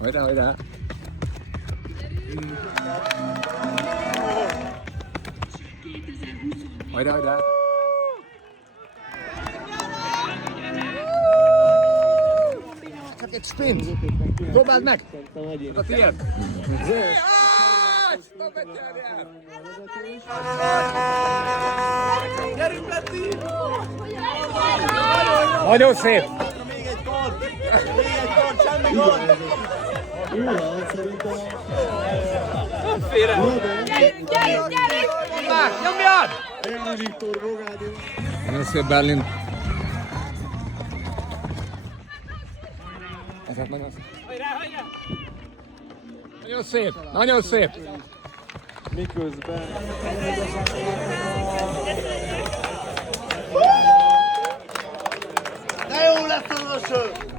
Hajrá, hajrá! Hajrá, hajrá! Csak egy sprint! Próbáld meg! Ez a tiéd! Stop it, gyerünk, Leti! Nagyon szép! Még egy kard, semmi gond! Félre! Gyerünk! Nyomjad! Nagyon szép Berlin. Ezért nagyon szép. Nagyon szép, nagyon szép. Miközben... De jó lesz az a sör!